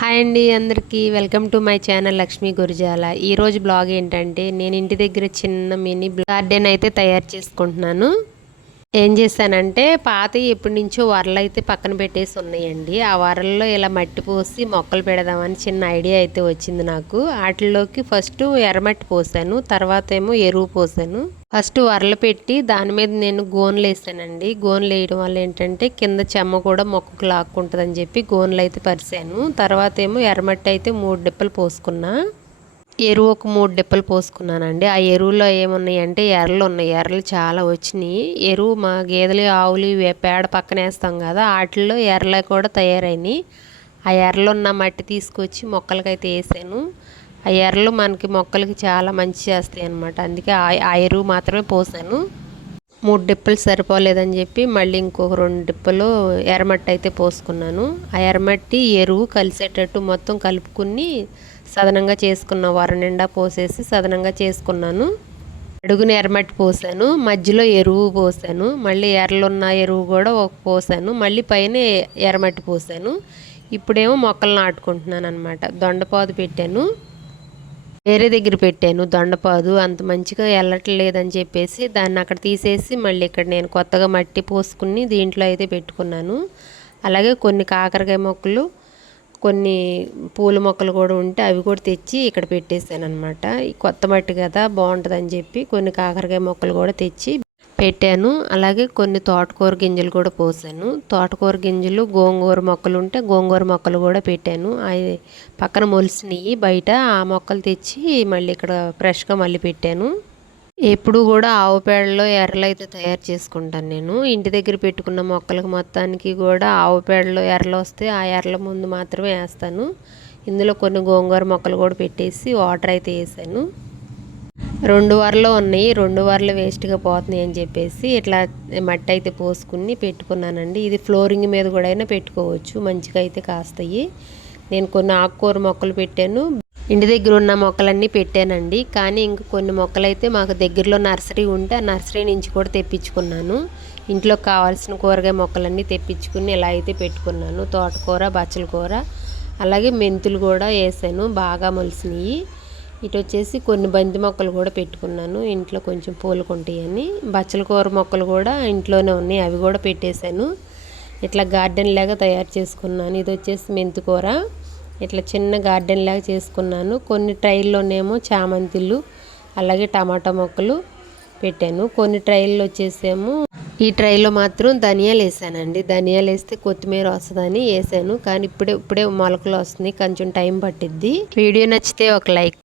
Hi అండి అందరికీ. Welcome to my channel Lakshmi Gurijala. ఈరోజు బ్లాగ్ ఏంటంటే నేను ఇంటి దగ్గర చిన్న మినీ గార్డెన్ అయితే తయారు చేసుకుంటున్నాను. ఏం చేశానంటే పాత ఎప్పటి నుంచో వరలు అయితే పక్కన పెట్టేసి ఉన్నాయండి. ఆ వరల్లో ఇలా మట్టి పోసి మొక్కలు పెడదామని చిన్న ఐడియా అయితే వచ్చింది నాకు. వాటిల్లోకి ఫస్ట్ ఎర్రమట్టి పోసాను. తర్వాత ఏమో ఎరువు పోసాను. ఫస్ట్ వరలు పెట్టి దాని మీద నేను గోన్లు వేసానండి. గోన్లు వేయడం వల్ల ఏంటంటే కింద చెమ్మ కూడా మొక్కకు లాక్కుంటుందని చెప్పి గోన్లు అయితే పరిసాను తర్వాత ఏమో ఎర్రమట్టి అయితే మూడు డిప్పలు పోసుకున్నా. ఎరువు ఒక మూడు డిప్పలు పోసుకున్నానండి. ఆ ఎరువులో ఏమున్నాయి అంటే ఎర్రలు ఉన్నాయి. ఎర్రలు చాలా వచ్చినాయి. ఎరువు మా గేదెలు ఆవులు పేడ పక్కన వేస్తాం కదా వాటిల్లో ఎర్రలు కూడా తయారైనాయి. ఆ ఎర్రలు ఉన్న మట్టి తీసుకొచ్చి మొక్కలకైతే వేసాను. ఆ ఎర్రలు మనకి మొక్కలకి చాలా మంచి చేస్తాయి అనమాట అందుకే ఆ- ఆ ఎరువు మాత్రమే పోసాను. మూడు డిప్పలు సరిపోలేదని చెప్పి మళ్ళీ ఇంకొక రెండు డిప్పలు ఎర్రమట్టి అయితే పోసుకున్నాను. ఆ ఎర్రమట్టి ఎరువు కలిసేటట్టు మొత్తం కలుపుకుని సదనంగా చేసుకున్న వర నిండా పోసేసి సదనంగా చేసుకున్నాను. అడుగున ఎర్రమట్టి పోసాను. మధ్యలో ఎరువు పోసాను. మళ్ళీ ఎర్రలున్న ఎరువు కూడా ఒక పోసాను. మళ్ళీ పైన ఎర్రమట్టి పోసాను. ఇప్పుడేమో మొక్కలు నాటుకుంటున్నాను అనమాట దొండపాదు పెట్టాను. వేరే దగ్గర పెట్టాను దొండపాదు అంత మంచిగా వెళ్ళట్లేదని చెప్పేసి దాన్ని అక్కడ తీసేసి మళ్ళీ ఇక్కడ నేను కొత్తగా మట్టి పోసుకుని దీంట్లో అయితే పెట్టుకున్నాను. అలాగే కొన్ని కాకరకాయ మొక్కలు కొన్ని పూల మొక్కలు కూడా ఉంటే అవి కూడా తెచ్చి ఇక్కడ పెట్టేసాను అనమాట కొత్త మట్టి కదా బాగుంటుందని చెప్పి కొన్ని కాకరకాయ మొక్కలు కూడా తెచ్చి పెట్టాను. అలాగే కొన్ని తోటకూర గింజలు కూడా పోసాను. తోటకూర గింజలు గోంగూర మొక్కలు ఉంటే గోంగూర మొక్కలు కూడా పెట్టాను. అవి పక్కన మొలిసినవి బయట ఆ మొక్కలు తెచ్చి మళ్ళీ ఇక్కడ ఫ్రెష్గా మళ్ళీ పెట్టాను. ఎప్పుడు కూడా ఆవు పేడలో ఎర్రలు అయితే తయారు చేసుకుంటాను నేను. ఇంటి దగ్గర పెట్టుకున్న మొక్కలకు మొత్తానికి కూడా ఆవు పేడలో ఎర్రలు వస్తే ఆ ఎర్రల ముందు మాత్రమే వేస్తాను. ఇందులో కొన్ని గోంగూర మొక్కలు కూడా పెట్టేసి వాటర్ అయితే వేసాను. రెండు వారాలు ఉన్నాయి రెండు వారాలు వేస్ట్గా పోతున్నాయి అని చెప్పేసి ఇట్లా మట్టి అయితే పోసుకుని పెట్టుకున్నానండి. ఇది ఫ్లోరింగ్ మీద కూడా అయినా పెట్టుకోవచ్చు మంచిగా అయితే కాస్తాయి. నేను కొన్ని ఆకుకూర మొక్కలు పెట్టాను. ఇంటి దగ్గర ఉన్న మొక్కలన్నీ పెట్టానండి. కానీ ఇంక కొన్ని మొక్కలు అయితే మాకు దగ్గరలో నర్సరీ ఉంటే ఆ నర్సరీ నుంచి కూడా తెప్పించుకున్నాను. ఇంట్లో కావాల్సిన కూరగాయ మొక్కలన్నీ తెప్పించుకుని ఇలా అయితే పెట్టుకున్నాను. తోటకూర బచ్చల కూర అలాగే మెంతులు కూడా వేసాను. బాగా మొలిసినాయి. ఇటు వచ్చేసి కొన్ని బంతి మొక్కలు కూడా పెట్టుకున్నాను. ఇంట్లో కొంచెం పూలుకుంటాయని బచ్చల కూర మొక్కలు కూడా ఇంట్లోనే ఉన్నాయి. అవి కూడా పెట్టేశాను. ఇట్లా గార్డెన్ లాగా తయారు చేసుకున్నాను. ఇది వచ్చేసి మెంతికూర ఇట్లా చిన్న గార్డెన్ లాగా చేసుకున్నాను. కొన్ని ట్రైల్లోనేమో చామంతిలు అలాగే టమాటా మొక్కలు పెట్టాను. కొన్ని ట్రైల్లో వచ్చేసేమో ఈ ట్రైలో మాత్రం ధనియాలు వేసానండి. ధనియాలు వేస్తే కొత్తిమీర వస్తుందని వేసాను. కానీ ఇప్పుడే ఇప్పుడే మొలకలు వస్తున్నాయి. కొంచెం టైం పట్టిద్ది. వీడియో నచ్చితే ఒక లైక్